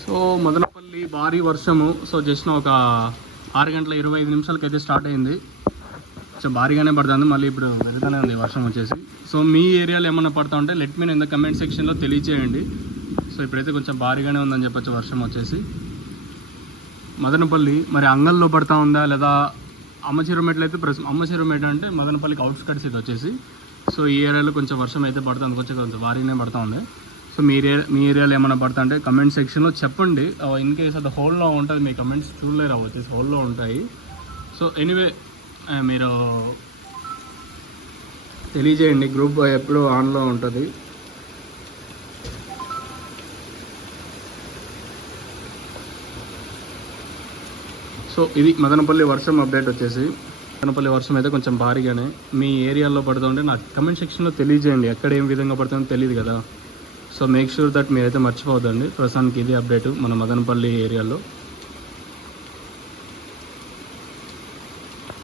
So Madanapalle భారీ వర్షము. So just ఒక 6:25 అయితే స్టార్ట్ అయింది. కొంచెం భారీగానే పడుతుంది, మళ్ళీ ఇప్పుడు వెళ్తూనే ఉంది వర్షం వచ్చేసి. సో మీ ఏరియాలో ఏమన్నా పడుతూ ఉంటే let me in the comment సెక్షన్లో తెలియచేయండి. సో ఇప్పుడైతే కొంచెం భారీగానే ఉందని చెప్పొచ్చు వర్షం వచ్చేసి. మదనపల్లి మరి అంగల్లో పడుతూ ఉందా లేదా అమ్మచిరుమెట్లు అయితే అమ్మచిరుమెట్ అంటే మదనపల్లికి అవుట్స్కట్స్ ఇది వచ్చేసి. సో ఈ ఏరియాలో కొంచెం వర్షం అయితే పడుతుంది, కొంచెం భారీగానే పడుతూ ఉంది. సో మీ ఏరియాలో ఏమైనా పడుతా అంటే కమెంట్ సెక్షన్లో చెప్పండి. ఇన్ కేస్ అది హోల్లో ఉంటుంది, మీ కమెంట్స్ చూడలేరు, వచ్చేసి హోల్లో ఉంటాయి. సో ఎనీవే మీరు తెలియజేయండి, గ్రూప్ ఎప్పుడు ఆన్లో ఉంటుంది. సో ఇది మదనపల్లి వర్షం అప్డేట్ వచ్చేసి. మదనపల్లి వర్షం అయితే కొంచెం భారీగానే మీ ఏరియాలో పడుతుంటే నాకు కమెంట్ సెక్షన్లో తెలియజేయండి. ఎక్కడ ఏం విధంగా పడుతుందో తెలియదు కదా. సో మేక్ షూర్ దట్ మీరైతే మర్చిపోవద్దండి. ప్రస్తుతానికి ఇది అప్డేట్ మన మదనపల్లి ఏరియాలో.